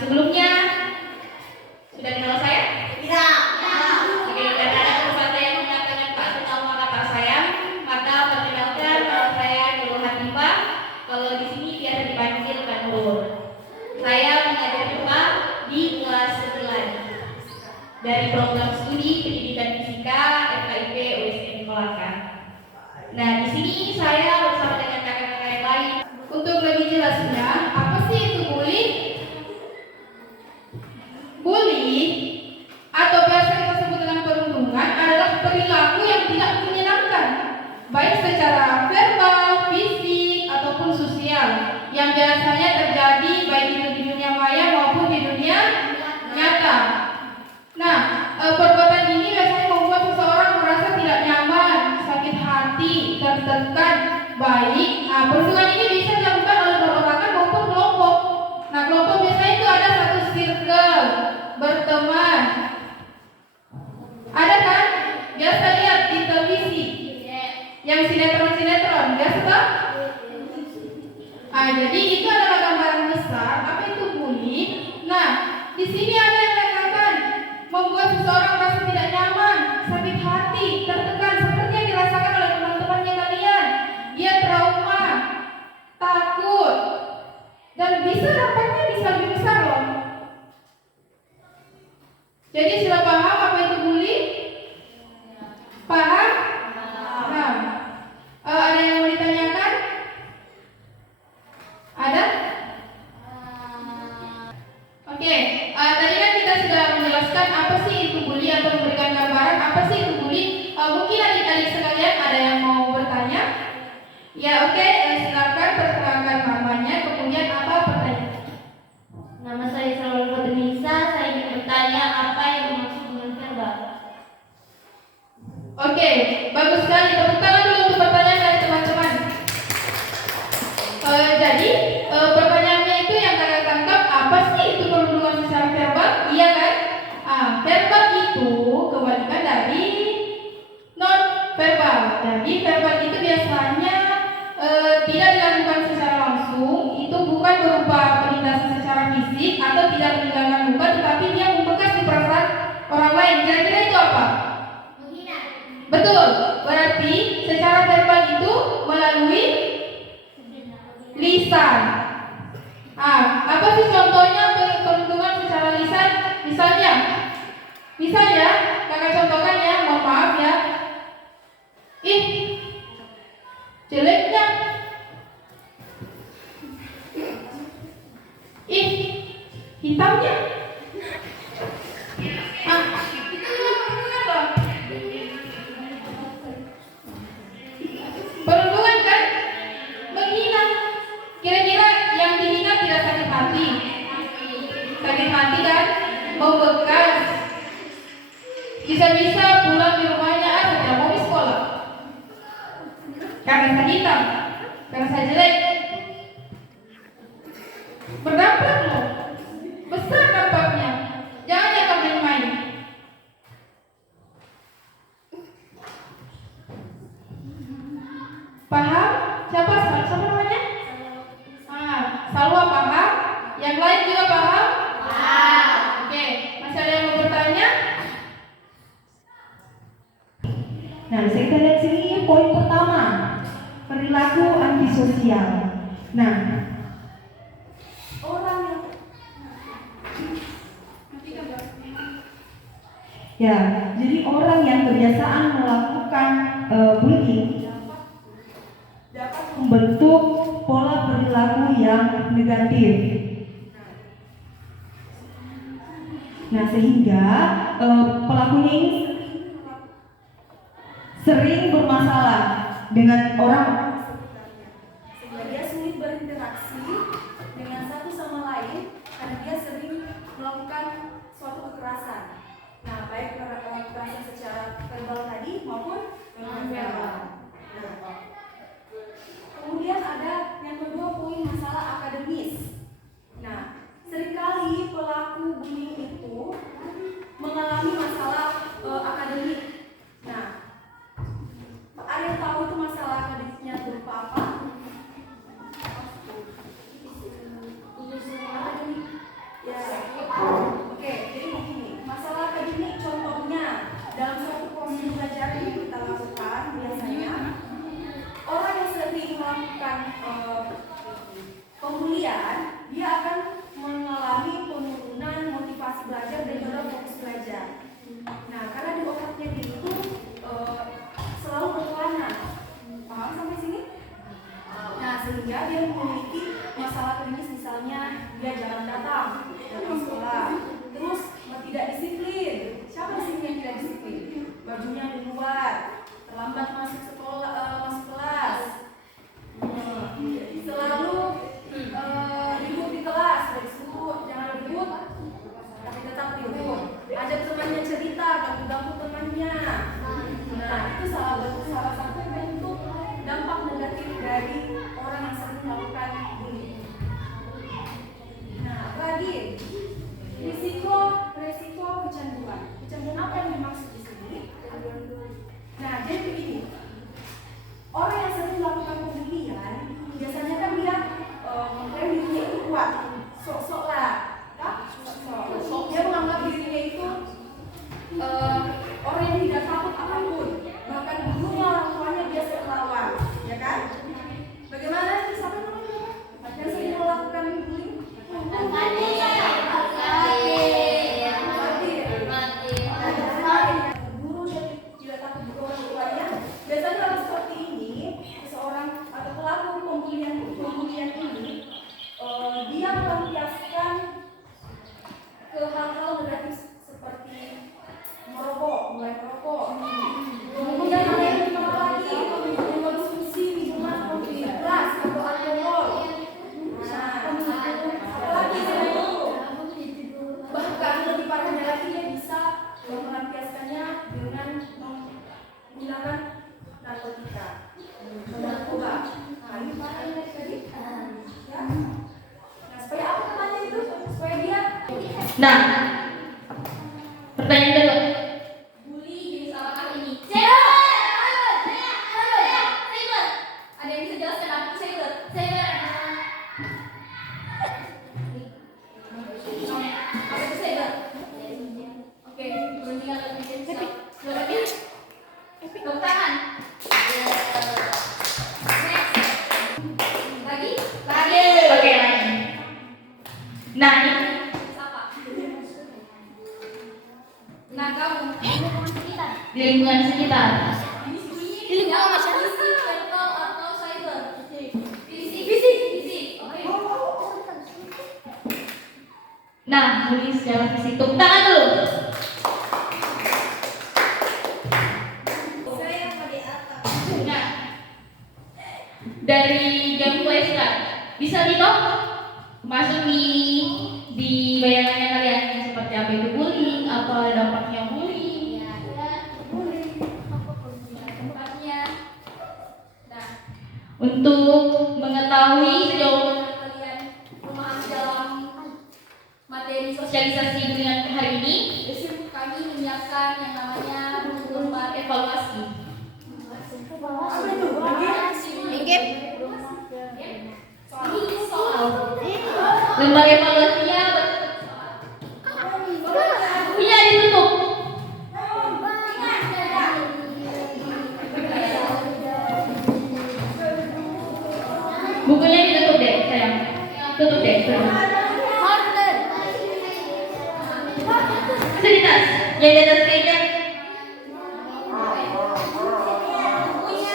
Sebelumnya sudah kenal saya? Tidak. Oke, karena ada kesempatan yang mengatakan Pak kenal maka tak sayang, maka perkenalkan nama saya Nurul Hatifah. Kalau di sini biasa dipanggil Kak Nur. Saya mengajar IPA di kelas 9 dari program studi pendidikan fisika FKIP USN Kolaka. Nah, di sini saya bersama dengan kakak-kakak yang lain. Untuk lebih jelasnya, apa sih itu bully? Bully atau biasa kita sebut dengan perundungan adalah perilaku yang tidak menyenangkan, baik secara verbal, fisik, ataupun sosial, yang biasanya terjadi baik di dunia maya maupun di dunia nyata. Nah, perbuatan ini biasanya membuat seseorang merasa tidak nyaman, sakit hati, tertekan, baik. Nah, perundungan ini bisa dilakukan oleh perorangan maupun kelompok. Nah, kelompok biasanya itu ada satu circle, berteman. Ada kan? Biasa lihat di televisi, yang sinetron, biasa kan? Jadi itu adalah gambaran besar apa itu bully. Nah, di sini ada yang mengatakan membuat seseorang merasa tidak nyaman, sakit hati, tertekan seperti yang dirasakan oleh teman-temannya kalian. Dia trauma, takut, dan dampaknya bisa lebih besar loh. Jadi sudah paham apa itu bully? Paham? Paham. Ada yang mau ditanyakan? Ada? Oke, tadi kan kita sudah menjelaskan apa sih itu bully atau memberikan gambaran apa sih itu bully. Mungkin adik-adik sekalian ada yang mau bertanya? Ya, oke, silakan perkenalkan namanya, kemudian apa pertanyaan? Nama saya Salwa Fatimisa. Saya ingin bertanya apa yang dimaksud dengan verbal. Oke, bagus sekali. Tepuk tangan dulu untuk pertanyaan dari teman-teman. Jadi pertanyaannya itu yang kakak tangkap apa sih itu perundungan secara verbal? Iya kan? Verbal itu kebalikan dari non verbal. Jadi verbal itu biasanya tidak dilakukan secara langsung. Itu bukan berupa penindasan secara fisik atau tidak meninggalkan luka, tetapi dia membekas di perasaan orang lain. Kira-kira itu apa? Menghina. Betul. Berarti secara verbal itu melalui lisan. Apa sih contohnya perundungan secara lisan? Misalnya, kakak contohkan ya, mohon maaf ya. Ih, jeleknya. Ih, hitamnya. Itu perundungan loh. Perundungan kan? Menghina. Kira-kira yang dihina tidak sakit hati? Sakit hati kan? Membekas. Bisa-bisa pulang di rumahnya tidak mau di sekolah. Karena saya hitam, karena saya jelek. Berdampak loh. Besar dampaknya. Jangan dianggap main-main. Paham? Siapa namanya? Salwa paham? Yang lain juga paham? Paham. Oke, masih ada yang mau bertanya? Nah, kita lihat sini poin pertama, perilaku antisosial. Nah, orang yang jadi orang yang kebiasaan melakukan bullying dapat membentuk pola perilaku yang negatif. Nah, sehingga pelakunya ini sering bermasalah dengan orang sehingga dia sulit berinteraksi dengan satu sama lain karena dia sering melakukan suatu kekerasan. Nah, baik kekerasan secara verbal tadi maupun non verbal. Kemudian ada yang kedua poin masalah akademis. Nah, seringkali pelaku bullying itu mengalami masalah akademik. Nah, ada yang tahu itu masalah akademiknya dia jarang datang sekolah. Terus tidak disiplin. Siapa di sini yang tidak disiplin? Bajunya di luar, terlambat masuk sekolah, masuk kelas, selalu ribut di kelas, dari disuruh jangan ribut, tapi tetap ribut. Ada temannya cerita, ganggu temannya. Nah, itu salah satu bentuk dampak negatif dari orang yang sering melakukan bullying. Nah, apalagi risiko kecanduan. Kecanduan apa yang dimaksud di sini? Nah, jadi begini. Orang yang sering melakukan pembulian biasanya kan dia mengklaim dirinya itu kuat, sok-sok lah, sok-sok. Dia menganggap dirinya itu orang yang tidak takut apapun, bahkan dulunya orang tuanya dia sering melawan, ya kan? Bagaimana itu siapa namanya? Yang sering melakukan bullying? Guru dan tidak takut juga orang tuanya. Biasanya orang seperti ini, seseorang atau pelaku pembulian ini, dia melampiaskan ke hal-hal negatif seperti mulai merokok, kemudian ada yang ditambah lagi mengkonsumsi minuman keras atau alkohol. Nah, apalagi itu, bahkan lebih parahnya lagi dia bisa melampiaskannya dengan menggunakan narkotika, narkoba. Nah, ini parahnya tadi. Ya. Nah, supaya apa namanya itu? Supaya dia. Nah, pertanyaan kedua. Bully jenis apakah ini? Ada yang bisa jelaskan apa sailor? Apa itu sailor? Oke, berhentikan lebih cepat. Tepuk tangan. Next. Lagi? Oke, lagi. Nah, ini Siapa? Nah, kamu di lingkungan sekitar. di lingkungan masyarakat virtual atau cyber? Fisik. Oke. Nah, bully secara fisik. Tepuk tangan dulu. Nah, dari jam TK bisa ditok masuk di bayangannya kalian seperti apa itu bullying, apa dampaknya bullying. Tempatnya. Nah, Untuk mengetahui sejauh mana kalian memahami dalam materi sosialisasi dengan hari ini, kami menyiapkan yang namanya lembar evaluasi. lembar evaluasinya bukunya ditutup. Bukunya ditutup deh, sayang. Tutup deh. Seritas yang di atas meja.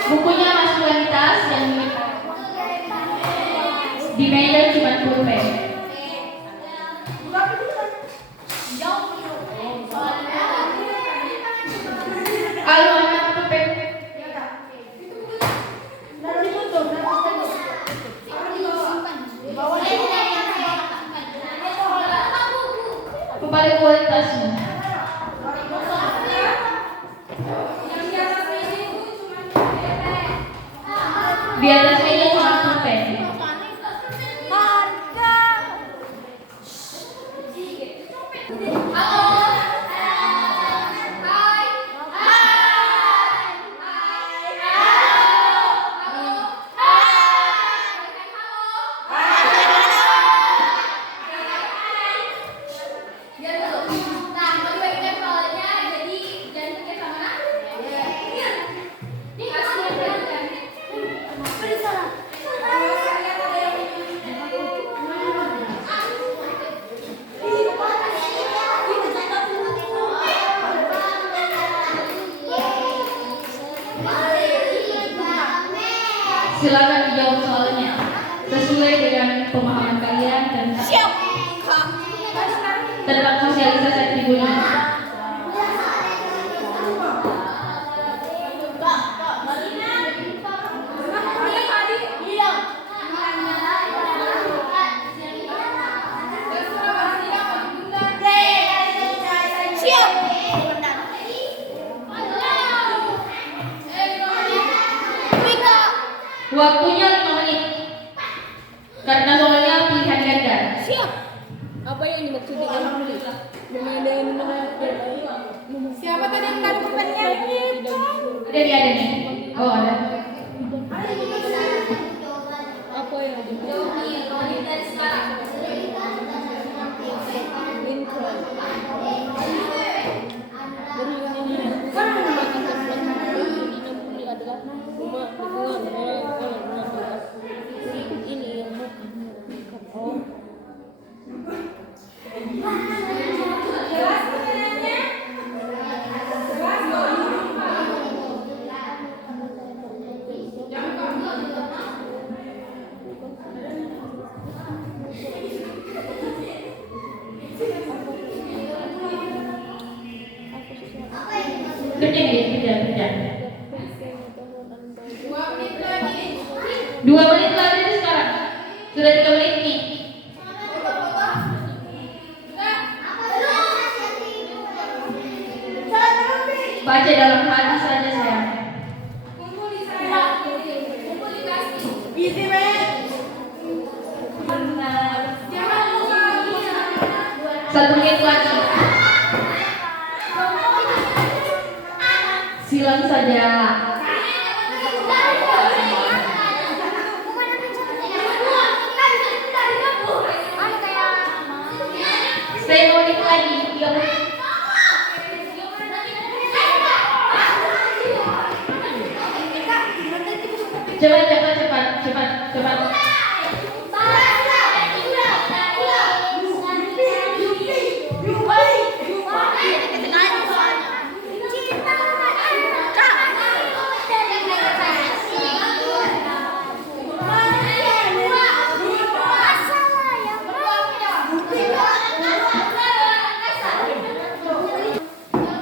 Bukunya masuk di tas dan di meja cuma pulpen. Kalau anak pulpen kembali kualitasnya. Di atas meja cuma pulpen. Apa yang dimaksud dengan bermain dengan Siapa tadi yang tadi pulpennya? Udah dia ada nih. Oh ada. apa yang adalah rumah ini yang oh Kerja. 2 menit lagi itu sekarang. Sudah 3 menit nih. Baca dalam hati saja sayang. Satu menit lagi. Silang saja. Saya mau menit lagi. 3 menit. Cepat.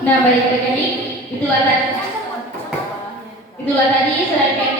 Nah, baik adik-adik, itulah tadi serangkaian